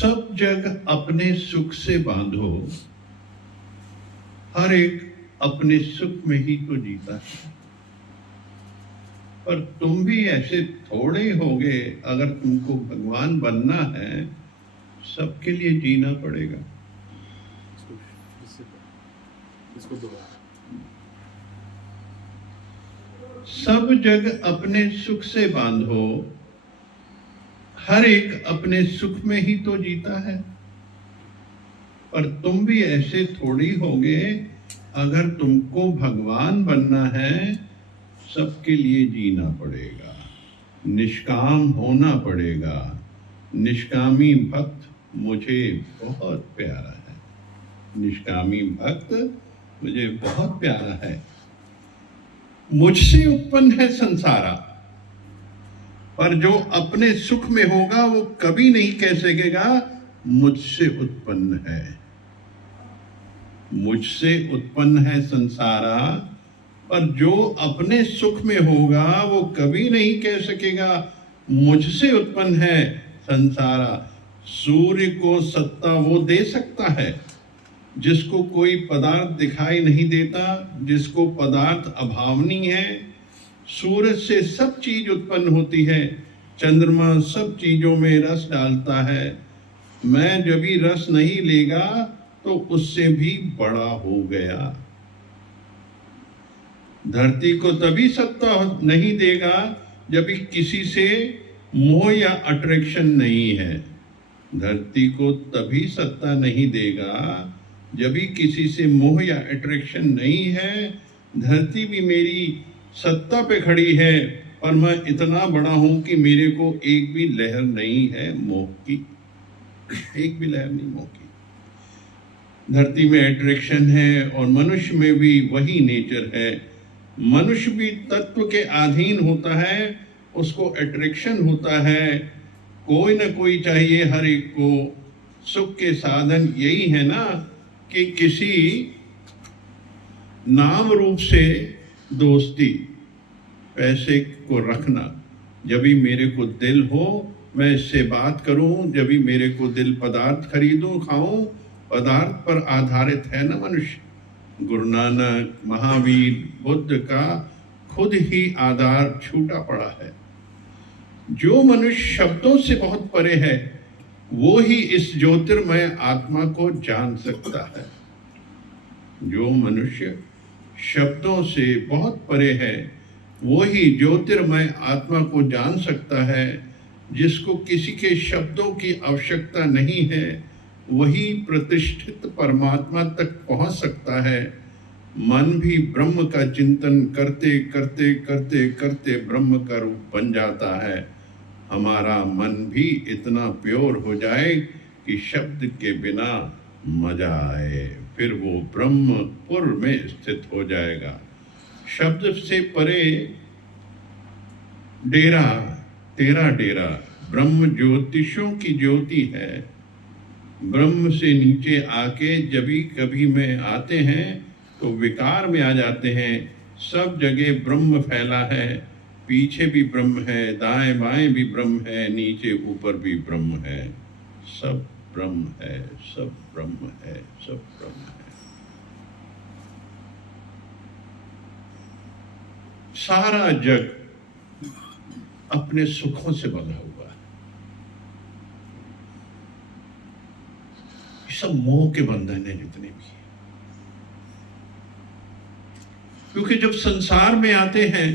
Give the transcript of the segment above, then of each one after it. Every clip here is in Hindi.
सब जग अपने सुख से बांधो, हर एक अपने सुख में ही तो जीता है। पर तुम भी ऐसे थोड़े होगे, अगर तुमको भगवान बनना है सबके लिए जीना पड़ेगा। सब जग अपने सुख से बांधो, हर एक अपने सुख में ही तो जीता है। पर तुम भी ऐसे थोड़ी होगे, अगर तुमको भगवान बनना है सबके लिए जीना पड़ेगा, निष्काम होना पड़ेगा। निष्कामी भक्त मुझे बहुत प्यारा है, निष्कामी भक्त मुझे बहुत प्यारा है। मुझसे उत्पन्न है संसारा, पर जो अपने सुख में होगा वो कभी नहीं कह सकेगा मुझसे उत्पन्न है। मुझसे उत्पन्न है संसारा, पर जो अपने सुख में होगा वो कभी नहीं कह सकेगा मुझसे उत्पन्न है संसारा। सूर्य को सत्ता वो दे सकता है जिसको कोई पदार्थ दिखाई नहीं देता, जिसको पदार्थ अभावनीय है। सूरज से सब चीज उत्पन्न होती है, चंद्रमा सब चीजों में रस डालता है। मैं जब भी रस नहीं लेगा तो उससे भी बड़ा हो गया। धरती को तभी सत्ता नहीं देगा जब भी किसी से मोह या अट्रैक्शन नहीं है। धरती को तभी सत्ता नहीं देगा जब भी किसी से मोह या अट्रैक्शन नहीं है। धरती भी मेरी सत्ता पे खड़ी है, पर मैं इतना बड़ा हूं कि मेरे को एक भी लहर नहीं है मोह की, एक भी लहर नहीं मोह की। धरती में अट्रैक्शन है और मनुष्य में भी वही नेचर है। मनुष्य भी तत्व के अधीन होता है, उसको अट्रैक्शन होता है, कोई ना कोई चाहिए हर एक को। सुख के साधन यही है ना कि किसी नाम रूप से दोस्ती, पैसे को रखना। जब भी मेरे को दिल हो मैं इससे बात करूं, जब भी मेरे को दिल पदार्थ खरीदूं खाऊं, पदार्थ पर आधारित है ना मनुष्य। गुरु नानक, महावीर, बुद्ध का खुद ही आधार छूटा पड़ा है। जो मनुष्य शब्दों से बहुत परे है वो ही इस ज्योतिर्मय आत्मा को जान सकता है। जो मनुष्य शब्दों से बहुत परे है वो ही ज्योतिर्मय आत्मा को जान सकता है। जिसको किसी के शब्दों की आवश्यकता नहीं है वही प्रतिष्ठित परमात्मा तक पहुंच सकता है। मन भी ब्रह्म का चिंतन करते करते करते करते ब्रह्म का रूप बन जाता है। हमारा मन भी इतना प्योर हो जाए कि शब्द के बिना मजा आए, फिर वो ब्रह्मपुर में स्थित हो जाएगा। शब्द से परे डेरा, तेरा डेरा ब्रह्म ज्योतिषों की ज्योति है। ब्रह्म से नीचे आके जब भी कभी में आते हैं तो विकार में आ जाते हैं। सब जगह ब्रह्म फैला है, पीछे भी ब्रह्म है, दाएं बाएं भी ब्रह्म है, नीचे ऊपर भी ब्रह्म है। सब ब्रह्म है, सब ब्रह्म है, सब ब्रह्म है। सारा जग अपने सुखों से बंधा हुआ है। सब मोह के बंधन है जितने भी। क्योंकि जब संसार में आते हैं,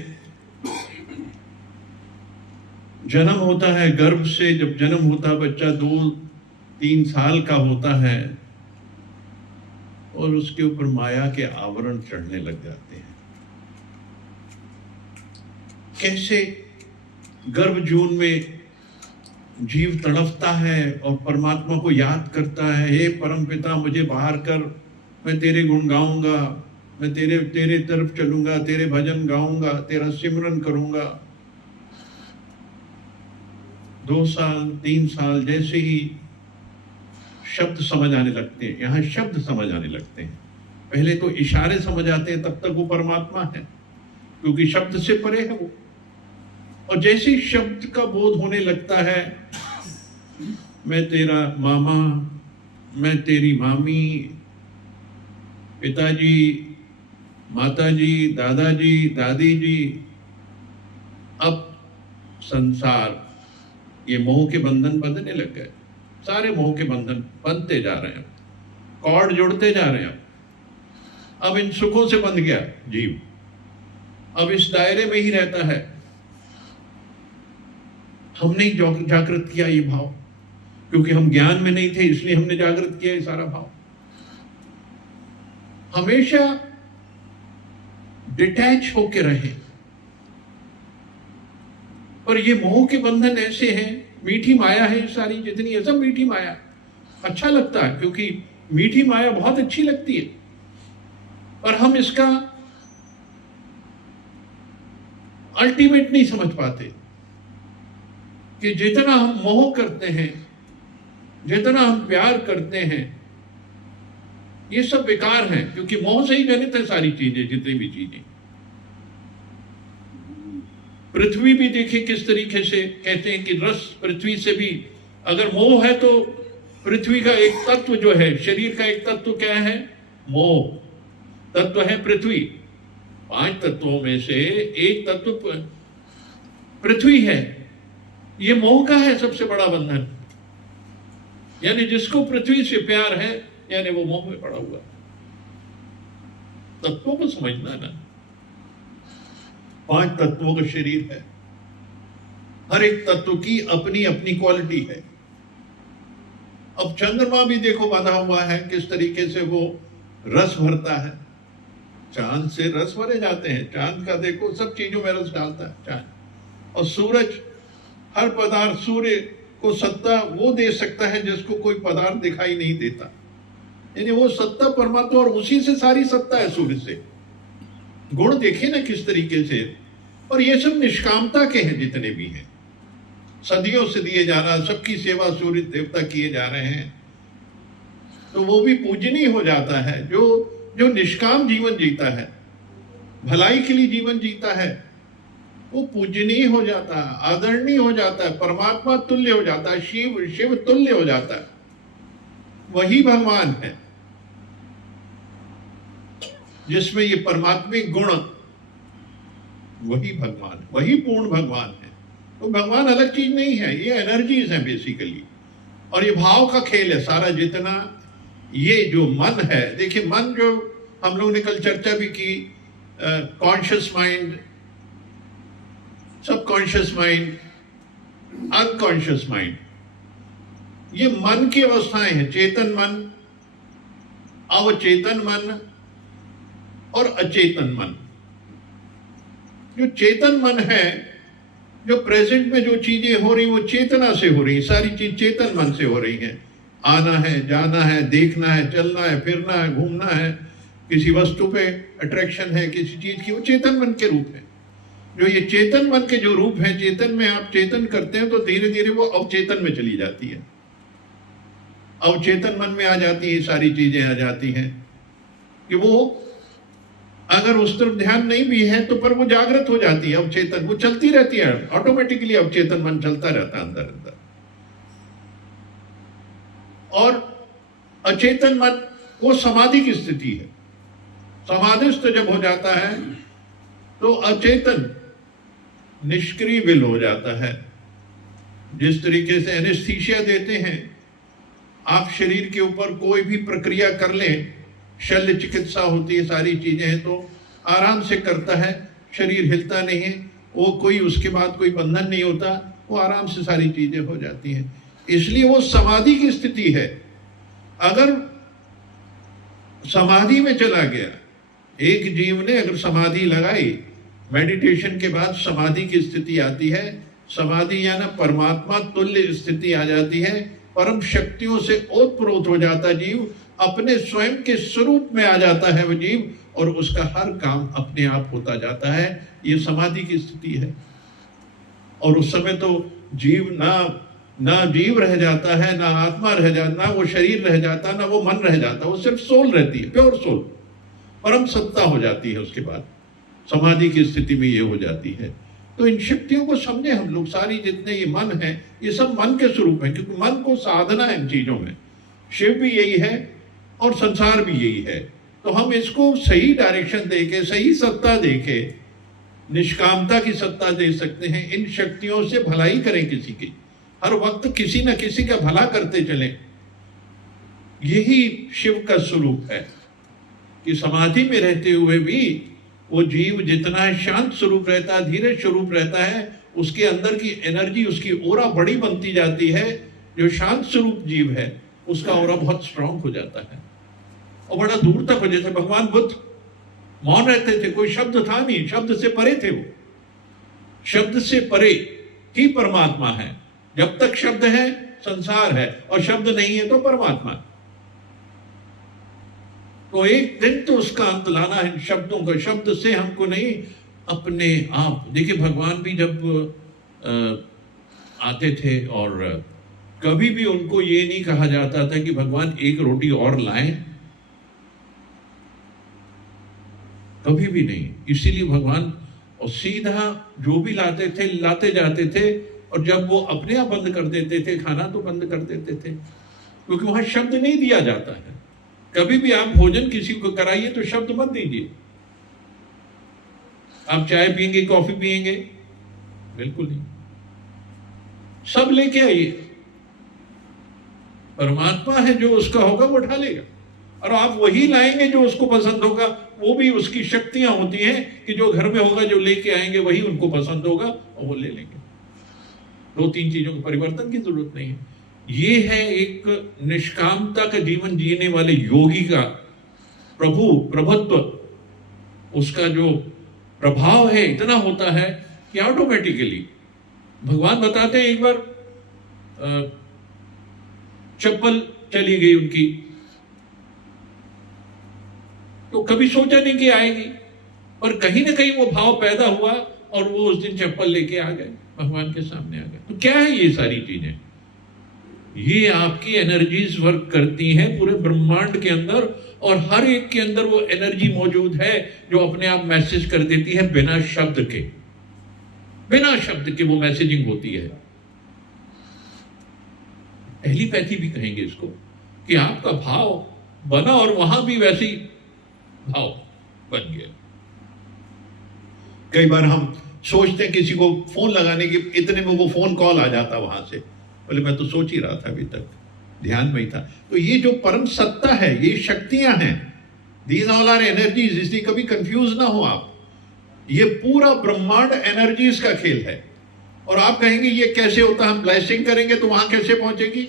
जन्म होता है, गर्भ से जब जन्म होता है बच्चा 2-3 साल का होता है और उसके ऊपर माया के आवरण चढ़ने लग जाते हैं। कैसे गर्भ जून में जीव तड़पता है और परमात्मा को याद करता है, हे परमपिता मुझे बाहर कर, मैं तेरे गुण गाऊंगा, मैं तेरे तरफ चलूंगा, तेरे भजन गाऊंगा, तेरा सिमरन करूंगा। 2 साल 3 साल जैसे ही शब्द समझ आने लगते हैं, यहाँ शब्द समझ आने लगते हैं। पहले तो इशारे समझ आते हैं, तब तक वो परमात्मा है क्योंकि शब्द से परे है वो। और जैसे ही शब्द का बोध होने लगता है मैं तेरा मामा, मैं तेरी मामी, पिताजी, माताजी, दादाजी, दादी जी। अब संसार, ये मोह के बंधन बंधने लग गए, सारे मोह के बंधन बनते जा रहे हैं, कॉर्ड जुड़ते जा रहे हैं। अब इन सुखों से बंध गया जीव, अब इस दायरे में ही रहता है। हमने ही जागृत किया ये भाव, क्योंकि हम ज्ञान में नहीं थे इसलिए हमने जागृत किया ये सारा भाव। हमेशा डिटैच होके रहे। और ये मोह के बंधन ऐसे हैं, मीठी माया है सारी जितनी है, सब मीठी माया। अच्छा लगता है क्योंकि मीठी माया बहुत अच्छी लगती है, पर हम इसका अल्टीमेट नहीं समझ पाते कि जितना हम मोह करते हैं, जितना हम प्यार करते हैं, ये सब बेकार है, क्योंकि मोह से ही जनित है सारी चीजें, जितनी भी चीजें। पृथ्वी भी देखिए किस तरीके से कहते हैं कि रस पृथ्वी से भी, अगर मोह है तो पृथ्वी का एक तत्व जो है, शरीर का एक तत्व क्या है? मोह तत्व है पृथ्वी। 5 तत्वों में से एक तत्व पृथ्वी है। ये मोह का है सबसे बड़ा बंधन, यानी जिसको पृथ्वी से प्यार है, यानी वो मोह में पड़ा हुआ। तत्वों को समझना ना, 5 तत्वों का शरीर है, हर एक तत्व की अपनी अपनी क्वालिटी है। अब चंद्रमा भी देखो बांधा हुआ है, किस तरीके से वो रस भरता है। चांद से रस भरे जाते हैं, चांद का देखो सब चीजों में रस डालता है चांद। और सूरज, हर पदार्थ, सूर्य को सत्ता वो दे सकता है जिसको कोई पदार्थ दिखाई नहीं देता, यानी वो सत्ता परमात्मा, और उसी से सारी सत्ता है सूर्य से। गुण देखिए ना किस तरीके से। और ये सब निष्कामता के हैं जितने भी हैं, सदियों से दिए जा रहा, सबकी सेवा सूर्य देवता किए जा रहे हैं, तो वो भी पूजनीय हो जाता है। जो निष्काम जीवन जीता है, भलाई के लिए जीवन जीता है, वो पूजनीय हो जाता है, आदरणीय हो जाता है, परमात्मा तुल्य हो जाता है, शिव तुल्य हो जाता है। वही भगवान है जिसमें ये परमात्मिक गुण, वही भगवान, वही पूर्ण भगवान है। तो भगवान अलग चीज नहीं है, ये एनर्जीज है बेसिकली। और ये भाव का खेल है सारा जितना। ये जो मन है, देखिए मन, जो हम लोग ने कल चर्चा भी की, conscious mind, subconscious mind, unconscious mind, ये मन की अवस्थाएं हैं। चेतन मन, अवचेतन मन और अचेतन मन। जो चेतन मन है, जो प्रेजेंट में जो चीजें हो रही वो चेतना से हो रही, सारी चीज चेतन मन से हो रही है। आना है, जाना है, देखना है, चलना है, फिरना है, घूमना है, किसी वस्तु पे अट्रैक्शन है किसी चीज की, वो चेतन मन के रूप है। जो ये चेतन मन के जो रूप है, चेतन में आप चेतन करते हैं तो धीरे धीरे वो अवचेतन में चली जाती है, अवचेतन मन में आ जाती है, सारी चीजें आ जाती हैं कि वो अगर उस तरफ ध्यान नहीं भी है तो पर वो जागृत हो जाती है, अवचेतन, वो चलती रहती है ऑटोमेटिकली, अवचेतन मन चलता रहता है अंदर अंदर। और अचेतन मन वो समाधि की स्थिति है। समाधिस्थ जब हो जाता है तो अचेतन निष्क्रिय विल हो जाता है। जिस तरीके से एनेस्थीसिया देते हैं, आप शरीर के ऊपर कोई भी प्रक्रिया कर लें, शल्य चिकित्सा होती है, सारी चीजें हैं, तो आराम से करता है, शरीर हिलता नहीं है, वो कोई उसके बाद कोई बंधन नहीं होता, वो आराम से सारी चीजें हो जाती हैं। इसलिए वो समाधि की स्थिति है। अगर समाधि में चला गया, एक जीव ने अगर समाधि लगाई, मेडिटेशन के बाद समाधि की स्थिति आती है, समाधि यानी परमात्मा तुल्य स्थिति आ जाती है, परम शक्तियों से ओतप्रोत हो जाता जीव, अपने स्वयं के स्वरूप में आ जाता है वो जीव, और उसका हर काम अपने आप होता जाता है। ये समाधि की स्थिति है। और उस समय तो जीव ना जीव रह जाता है, ना आत्मा रह जाता, ना वो शरीर रह जाता, ना वो मन रह जाता, वो सिर्फ सोल रहती है, प्योर सोल, परम सत्ता हो जाती है। उसके बाद समाधि की स्थिति में ये हो जाती है। तो इन शक्तियों को समझे हम लोग, सारी जितने ये मन है ये सब मन के स्वरूप है, क्योंकि मन को साधना है इन चीजों में। शिव भी यही है और संसार भी यही है। तो हम इसको सही डायरेक्शन देके, सही सत्ता देके, निष्कामता की सत्ता दे सकते हैं। इन शक्तियों से भलाई करें किसी की, हर वक्त किसी न किसी का भला करते चलें। यही शिव का स्वरूप है कि समाधि में रहते हुए भी वो जीव जितना शांत स्वरूप रहता है, धीरे स्वरूप रहता है, उसके अंदर की एनर्जी, उसकी ओरा बड़ी बनती जाती है। जो शांत स्वरूप जीव है उसका ओरा बहुत स्ट्रांग हो जाता है और बड़ा दूर तक हो। जैसे भगवान बुद्ध मौन रहते थे, कोई शब्द था नहीं, शब्द से परे थे वो। शब्द से परे ही परमात्मा है। जब तक शब्द है संसार है, और शब्द नहीं है तो परमात्मा। तो एक दिन तो उसका अंत लाना है शब्दों का। शब्द से हमको नहीं, अपने आप। देखिए भगवान भी जब आते थे, और कभी भी उनको ये नहीं कहा जाता था कि भगवान एक रोटी और लाएं, कभी भी नहीं। इसीलिए भगवान और सीधा जो भी लाते थे लाते जाते थे, और जब वो अपने आप बंद कर देते थे खाना तो बंद कर देते थे, क्योंकि वहां शब्द नहीं दिया जाता है। कभी भी आप भोजन किसी को कराइए तो शब्द मत दीजिए। आप चाय पिएंगे, कॉफी पिएंगे, बिल्कुल नहीं। सब लेके आइए, परमात्मा है, जो उसका होगा वो उठा लेगा, और आप वही लाएंगे जो उसको पसंद होगा। वो भी उसकी शक्तियां होती हैं कि जो घर में होगा, जो लेके आएंगे वही उनको पसंद होगा और वो ले लेंगे। दो तीन चीजों के परिवर्तन की जरूरत नहीं है। ये है एक निष्कामता का जीवन जीने वाले योगी का प्रभुत्व। उसका जो प्रभाव है इतना होता है कि ऑटोमेटिकली भगवान बताते हैं, एक बार चप्पल चली गई उनकी, तो कभी सोचा नहीं कि आएगी, पर कहीं ना कहीं वो भाव पैदा हुआ और वो उस दिन चप्पल लेके आ गए, भगवान के सामने आ गए। तो क्या है ये सारी चीजें? ये आपकी एनर्जीज वर्क करती हैं पूरे ब्रह्मांड के अंदर, और हर एक के अंदर वो एनर्जी मौजूद है जो अपने आप मैसेज कर देती है बिना शब्द के। बिना शब्द के वो मैसेजिंग होती है। टेलीपैथी भी कहेंगे इसको, कि आपका भाव बना और वहां भी वैसी भाव बन गया। कई बार हम सोचते हैं किसी को फोन लगाने की, इतने में वो फोन कॉल आ जाता वहां से, बोले मैं तो सोच ही रहा था, अभी तक ध्यान में ही था। तो ये जो परम सत्ता है, ये शक्तियां हैं, दीज ऑल आर एनर्जीज। इसलिए कभी कंफ्यूज ना हो आप, ये पूरा ब्रह्मांड एनर्जीज का खेल है। और आप कहेंगे ये कैसे होता, हम ब्लेसिंग करेंगे तो वहां कैसे पहुंचेगी?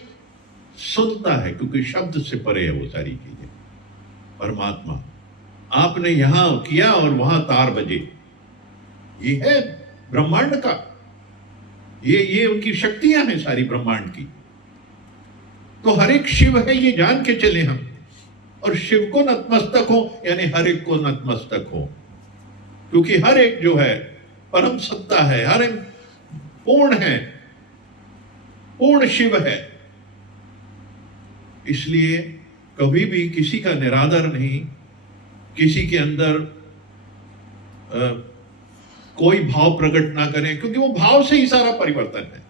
सुनता है, क्योंकि शब्द से परे है वो सारी चीजें। परमात्मा आपने यहां किया और वहां तार बजे, ये है ब्रह्मांड का। ये उनकी शक्तियां हैं सारी ब्रह्मांड की। तो हर एक शिव है, ये जान के चले हम, और शिव को नतमस्तक हो, यानी हर एक को नतमस्तक हो, क्योंकि हर एक जो है परम सत्ता है, हर एक पूर्ण है, पूर्ण शिव है। इसलिए कभी भी किसी का निरादर नहीं, किसी के अंदर कोई भाव प्रकट ना करें, क्योंकि वो भाव से ही सारा परिवर्तन है।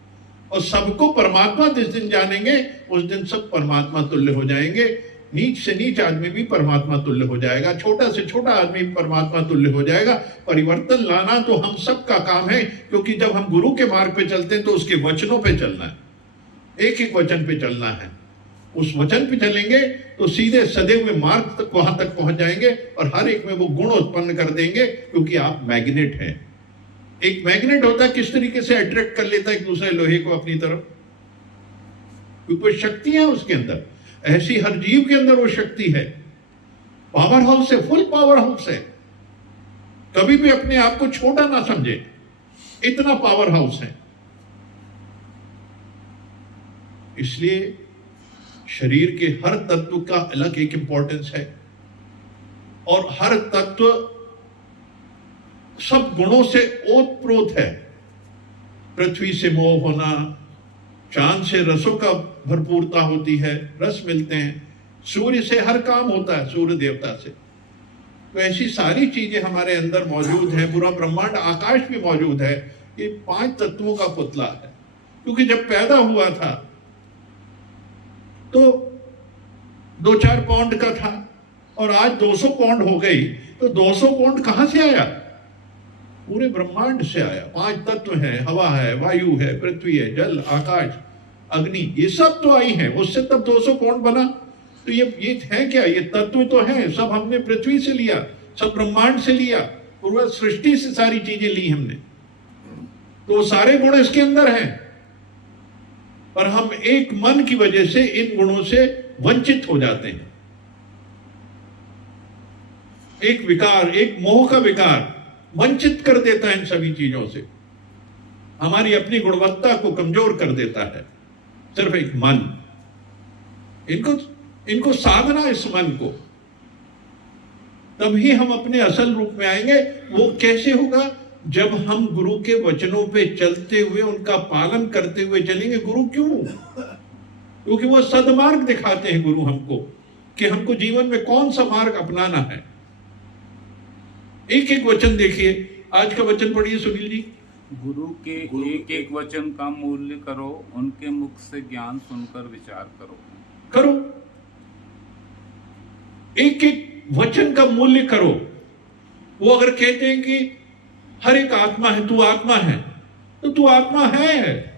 और सबको परमात्मा जिस दिन जानेंगे उस दिन सब परमात्मा तुल्य हो जाएंगे। नीच से नीच आदमी भी परमात्मा तुल्य हो जाएगा, छोटा से छोटा आदमी परमात्मा तुल्य हो जाएगा। परिवर्तन लाना तो हम सब का काम है, क्योंकि जब हम गुरु के मार्ग पे चलते हैं तो उसके वचनों पे चलना है, एक एक वचन पे चलना है। उस वचन पे चलेंगे तो सीधे सदे हुए मार्ग तक, वहां तक पहुंच जाएंगे, और हर एक में वो गुण उत्पन्न कर देंगे, क्योंकि आप मैग्नेट हैं। एक मैग्नेट होता है, किस तरीके से अट्रैक्ट कर लेता है एक दूसरे लोहे को अपनी तरफ, क्योंकि कोई शक्ति है उसके अंदर। ऐसी हर जीव के अंदर वो शक्ति है, पावर हाउस है, फुल पावर हाउस है। कभी भी अपने आप को छोटा ना समझे, इतना पावर हाउस है। इसलिए शरीर के हर तत्व का अलग एक इंपॉर्टेंस है, और हर तत्व सब गुणों से ओतप्रोत है। पृथ्वी से मोह होना, चांद से रसों का भरपूरता होती है, रस मिलते हैं। सूर्य से हर काम होता है, सूर्य देवता से। तो ऐसी सारी चीजें हमारे अंदर मौजूद है, पूरा ब्रह्मांड, आकाश भी मौजूद है। ये 5 तत्वों का पुतला है। क्योंकि जब पैदा हुआ था तो 2-4 पाउंड का था और आज 200 पाउंड हो गई, तो 200 पाउंड कहां से आया? पूरे ब्रह्मांड से आया। 5 तत्व है, हवा है, वायु है, पृथ्वी है, जल, आकाश, अग्नि, ये सब तो आई है, उससे तब 200 पाउंड बना। तो ये है क्या? ये तत्व तो है, सब हमने पृथ्वी से लिया, सब ब्रह्मांड से लिया, पूरा सृष्टि से सारी चीजें ली हमने, तो सारे गुण इसके अंदर हैं। पर हम एक मन की वजह से इन गुणों से वंचित हो जाते हैं। एक विकार, एक मोह का विकार वंचित कर देता है इन सभी चीजों से, हमारी अपनी गुणवत्ता को कमजोर कर देता है। सिर्फ एक मन, इनको साधना, इस मन को, तभी हम अपने असल रूप में आएंगे। वो कैसे होगा? जब हम गुरु के वचनों पे चलते हुए, उनका पालन करते हुए चलेंगे। गुरु क्यों? क्योंकि वो सदमार्ग दिखाते हैं गुरु हमको, कि हमको जीवन में कौन सा मार्ग अपनाना है। एक एक वचन देखिए, आज का वचन पढ़िए सुनील जी। गुरु के एक एक वचन का मूल्य करो, उनके मुख से ज्ञान सुनकर विचार करो। एक एक वचन का मूल्य करो। वो अगर कहते हैं कि हर एक आत्मा है, तू आत्मा है, तो तू आत्मा है,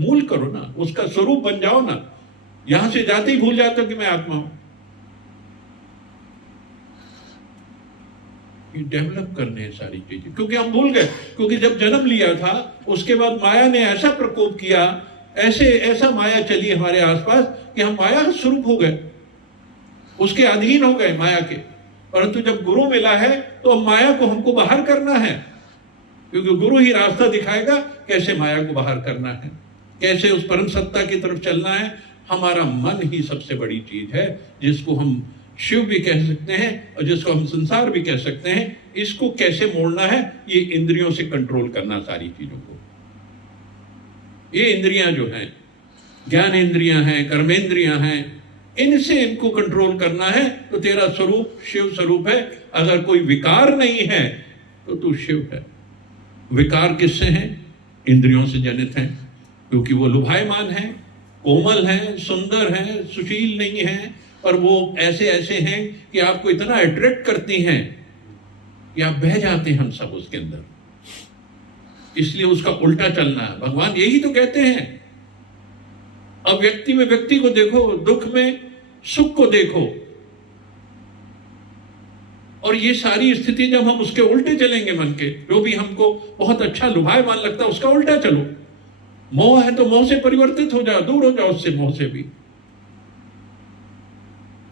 मूल करो ना, उसका स्वरूप बन जाओ ना। यहां से जाते ही भूल जाते हो कि मैं आत्मा हूं। ये डेवलप करने हैं सारी चीजें, क्योंकि हम भूल गए। क्योंकि जब जन्म लिया था, उसके बाद माया ने ऐसा प्रकोप किया, ऐसा माया चली हमारे आसपास कि हम माया का स्वरूप हो गए, उसके अधीन हो गए माया के। परंतु जब गुरु मिला है तो अब माया को हमको बाहर करना है, क्योंकि गुरु ही रास्ता दिखाएगा कैसे माया को बाहर करना है, कैसे उस परम सत्ता की तरफ चलना है। हमारा मन ही सबसे बड़ी चीज है, जिसको हम शिव भी कह सकते हैं और जिसको हम संसार भी कह सकते हैं। इसको कैसे मोड़ना है? ये इंद्रियों से कंट्रोल करना सारी चीजों को। ये इंद्रियां जो हैं, ज्ञान इंद्रियां हैं, कर्मेंद्रियां हैं, इनसे इनको कंट्रोल करना है। तो तेरा स्वरूप शिव स्वरूप है। अगर कोई विकार नहीं है तो तू शिव है। विकार किससे हैं? इंद्रियों से जनित हैं, क्योंकि वो लुभायमान है, कोमल है, सुंदर है, सुशील नहीं है, और वो ऐसे ऐसे हैं कि आपको इतना अट्रैक्ट करती हैं कि आप बह जाते हैं हम सब उसके अंदर। इसलिए उसका उल्टा चलना है। भगवान यही तो कहते हैं। अब व्यक्ति में व्यक्ति को देखो, दुख में सुख को देखो, और ये सारी स्थिति जब हम उसके उल्टे चलेंगे, मन के जो भी हमको बहुत अच्छा लुभायमान लगता है उसका उल्टा चलो। मोह है तो मोह से परिवर्तित हो जाओ, दूर हो जाओ उससे, मोह से भी।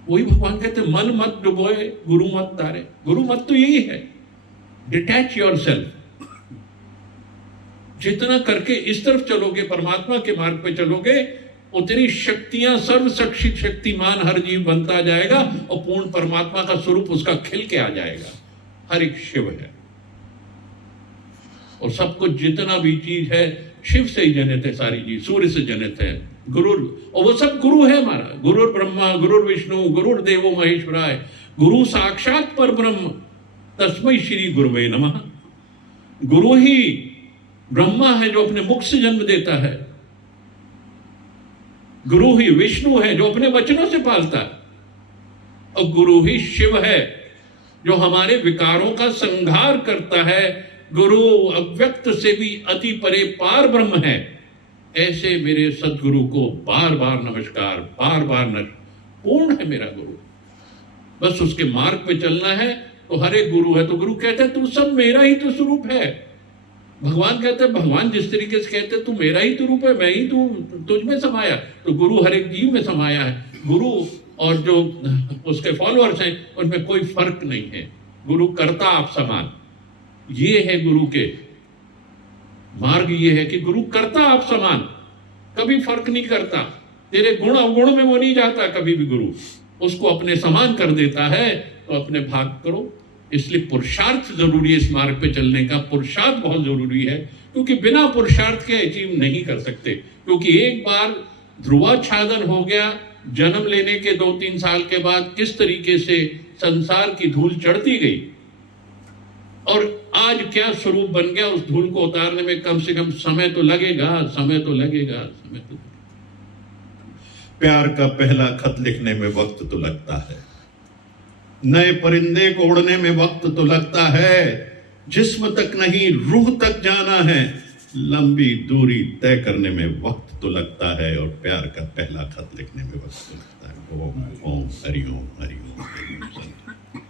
वही भगवान कहते मन मत डुबोए, गुरु मत तारे। गुरु मत तो यही है, डिटैच योर सेल्फ। जितना करके इस तरफ चलोगे, परमात्मा के मार्ग पे चलोगे, उतनी शक्तियां, सर्व शक्तिमान हर जीव बनता जाएगा और पूर्ण परमात्मा का स्वरूप उसका खिल के आ जाएगा। हर एक शिव है, और सब कुछ जितना भी चीज है शिव से ही जनित है। सारी चीज सूर्य से जनित है, गुरु, और वो सब गुरु है हमारा। गुरुर ब्रह्मा गुरुर विष्णु गुरुर देवो महेश्वराय, गुरु साक्षात पर ब्रह्म तस्मै श्री गुरुवे नमः। गुरु ही ब्रह्मा है जो अपने मुख से जन्म देता है, गुरु ही विष्णु है जो अपने वचनों से पालता है, और गुरु ही शिव है जो हमारे विकारों का संहार करता है। गुरु अव्यक्त से भी अति परे पार ब्रह्म है। ऐसे मेरे सदगुरु को बार बार नमस्कार, बार बार पूर्ण है मेरा गुरु। बस उसके मार्ग पे चलना है। तो हर एक गुरु है तो गुरु कहते हैं तू सब मेरा ही तो स्वरूप है। भगवान कहते हैं, भगवान जिस तरीके से कहते हैं तू मेरा ही तो रूप है, मैं ही तू तुझ में समाया, तो गुरु हर एक जीव में समाया है। गुरु और जो उसके फॉलोअर्स हैं उनमें कोई फर्क नहीं है। गुरु करता आप समान, ये है गुरु के मार्ग। ये है कि गुरु करता आप समान, कभी फर्क नहीं करता। तेरे गुण अवगुण में वो नहीं जाता कभी भी। गुरु उसको अपने समान कर देता है। तो अपने भाग करो। इसलिए पुरुषार्थ जरूरी है। इस मार्ग पे चलने का पुरुषार्थ बहुत जरूरी है, क्योंकि बिना पुरुषार्थ के अचीव नहीं कर सकते। क्योंकि एक बार ध्रुवाच्छादन हो गया, जन्म लेने के 2-3 साल के बाद किस तरीके से संसार की धूल चढ़ती गई, और आज क्या स्वरूप बन गया, उस धूल को उतारने में कम से कम समय तो लगेगा, समय तो लगेगा। प्यार का पहला खत लिखने में वक्त तो लगता है, नए परिंदे को उड़ने में वक्त तो लगता है, जिस्म तक नहीं रूह तक जाना है, लंबी दूरी तय करने में वक्त तो लगता है, और प्यार का पहला खत लिखने में वक्त तो लगता है। ओम ओम हरि ओम हरि ओम हरि ओम।